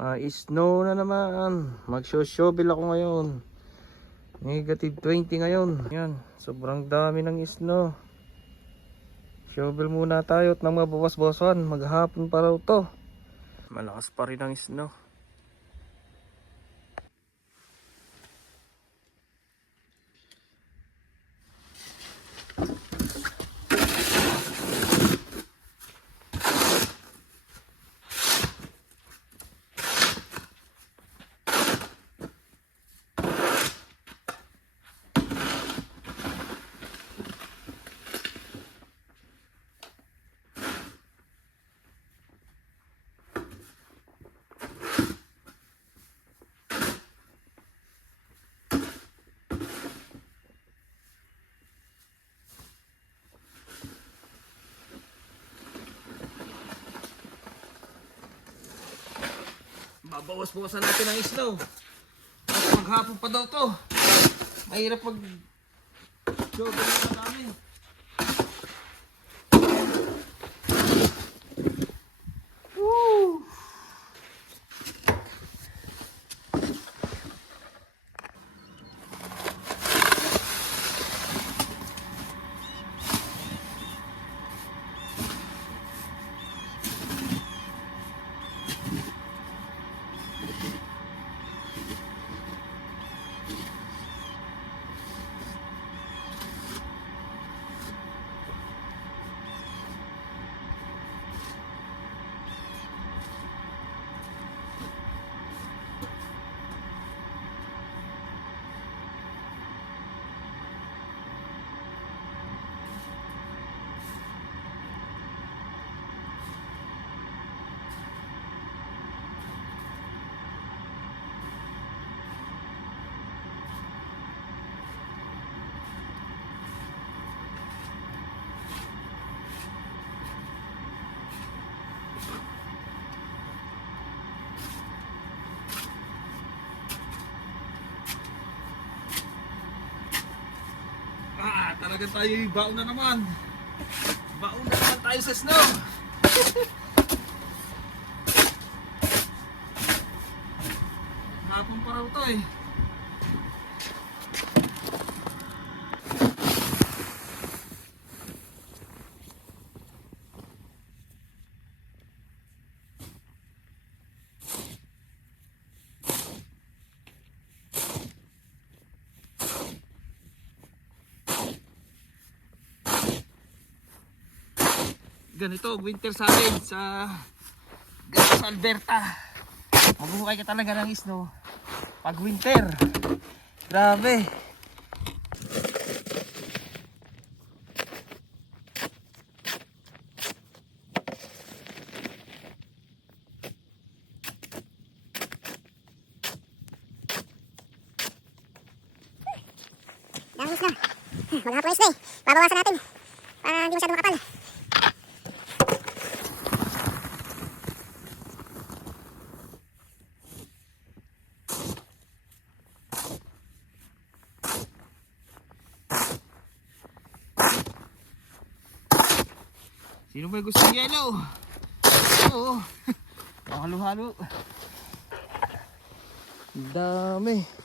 Snow na naman. Mag-shovel ako ngayon. -20 ngayon. Yan, sobrang dami ng snow. Shovel muna tayo at nang mabawas-bawasan. Maghapon pa raw to. Malakas pa rin ang snow. Babawas-bawasan natin ang snow. At maghapon pa daw to. Mahirap mag shovel na namin. Woo! Talagang tayo baon na naman. Baon na naman tayo sa snow. Hapon pa raw to eh. Ganito winter sa akin sa Alberta. Mabuhay ka talaga ng snow pag winter. Grabe. Dami snow. Maghapon is day. Babawasan natin para hindi masyadong makapal. Sino may gusto ng yellow? Oo. Halo-halo. Dami.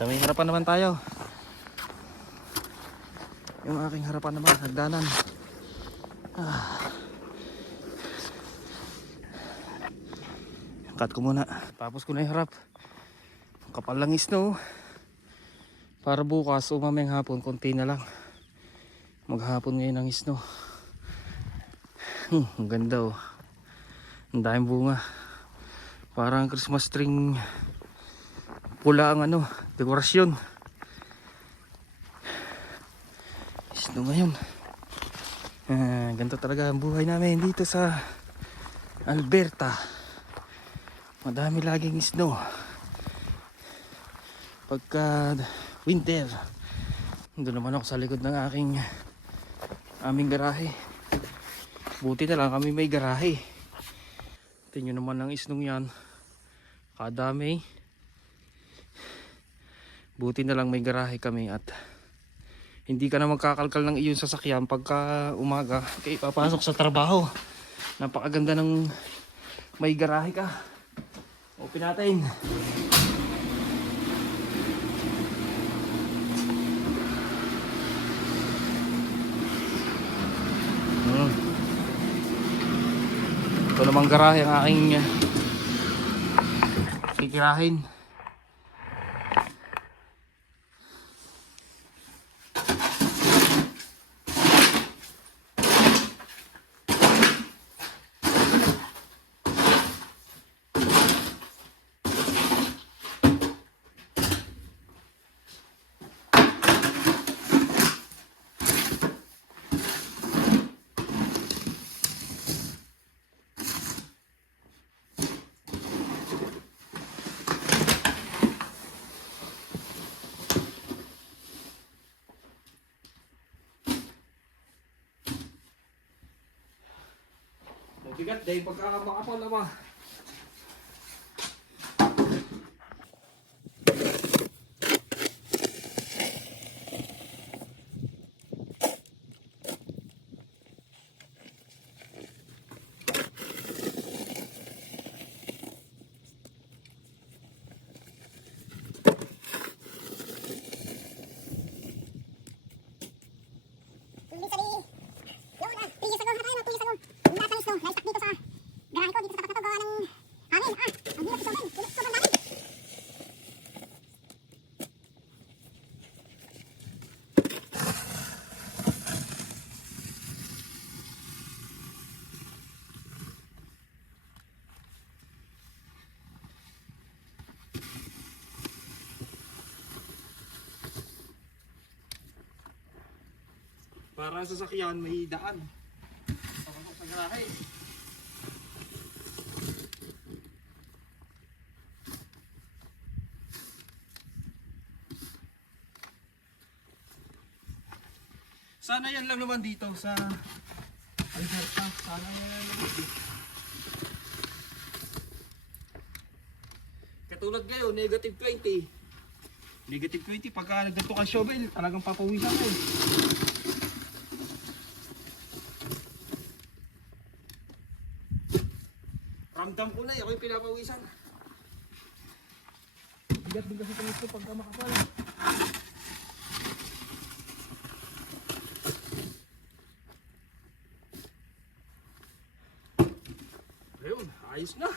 Sa may harapan naman tayo. Yung aking harapan naman, hagdanan. Cut ko muna. Tapos ko na yung harap. Kapal lang snow. Para bukas o mamayang hapon, konti na lang. Maghapon ngayon ang snow. Ang ganda oh. Ang daming bunga. Parang Christmas tree pula ang ano, dekorasyon. Snow ngayon. Ganito talaga ang buhay namin dito sa Alberta. Madami laging snow pagka winter. Doon naman ako sa likod ng aming garahe. Buti na lang kami may garahe. Tingnan naman ang snow yan, kadami. Buti na lang may garahe kami at hindi ka na magkakalkal ng iyong sasakyan pagka umaga kaya papasok sa trabaho. Napakaganda ng may garahe ka. Open natin. Ito namang garahe ang aking kikirahin. Bigat dahil pagkamakapal naman. Para sa sasakyan may daan. Papasok sa garahe. Sana yan lang naman dito sa Alberta. Sana yan lang naman dito. Katulad ngayon, negative 20. Negative 20 pagka nagdato ka shovel, talagang papawisan ka eh. Ramdam ko na eh, ako yung pinapawisan. Bigat din kasi ito pagka makapal. Ayun, ayos na.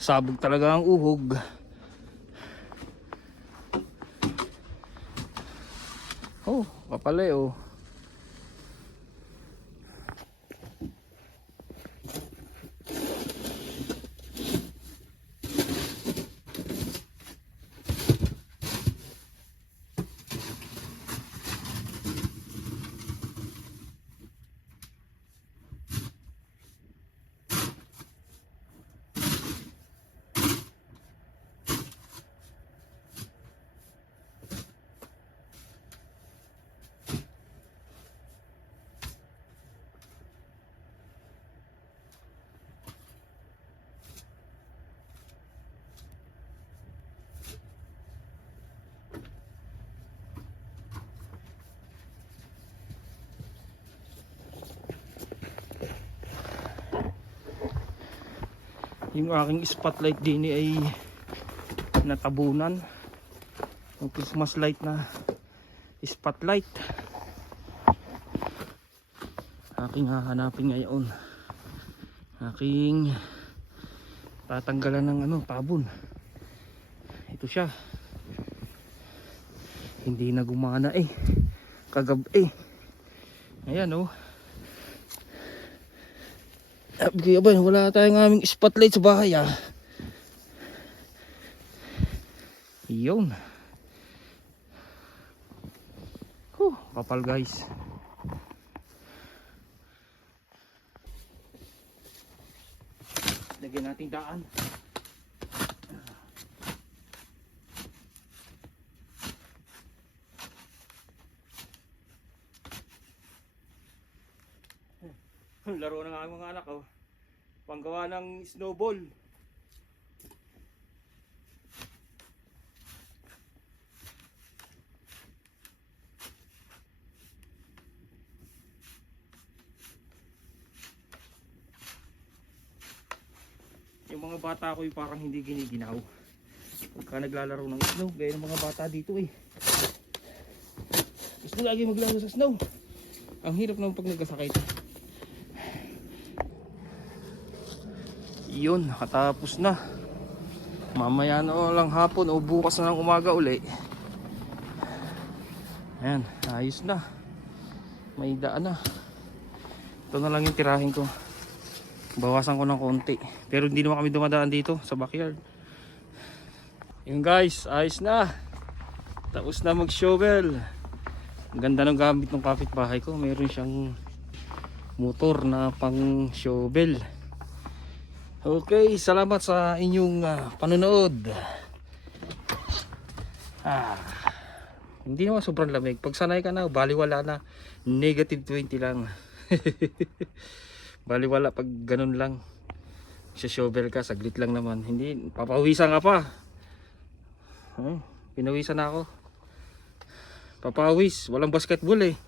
Sabog talaga ang uhog. Oh, kapalay oh. Yung aking spotlight din ay natabunan. Yung Christmas light na spotlight. Aking hahanapin ngayon. Aking tatanggalan ng tabon. Ito siya. Hindi na gumana eh. Kagabi. Ayan oh. Kaya ba, wala tayong aming spotlight sa bahay ah. Yun. Kapal guys. Lagyan natin daan. Laro ng aking mga anak oh. Panggawa ng snowball. Yung mga bata ko yung parang hindi giniginaw pagka naglalaro ng snow, gaya ng mga bata dito eh. Gusto lagi maglaro sa snow. Ang hirap naman pag nagkasakit. Yun, nakatapos na. Mamaya na lang hapon o bukas na ng umaga uli. Ayan, ayos na. May daan na. Ito na lang yung tirahin ko. Bawasan ko ng konti. Pero hindi naman kami dumadaan dito sa backyard. Yun guys, ayos na. Tapos na mag-shovel. Ang ganda ng gamit ng kapitbahay ko. Meron siyang motor na pang shovel. Okay, salamat sa inyong panonood. Hindi naman sobrang lamig. Pag sanay ka na, baliwala na. Negative 20 lang. Baliwala pag ganun lang. Sa shovel ka, saglit lang naman. Hindi, papawisan ka pa. Pinawisan na ako. Papawis, walang basketball eh.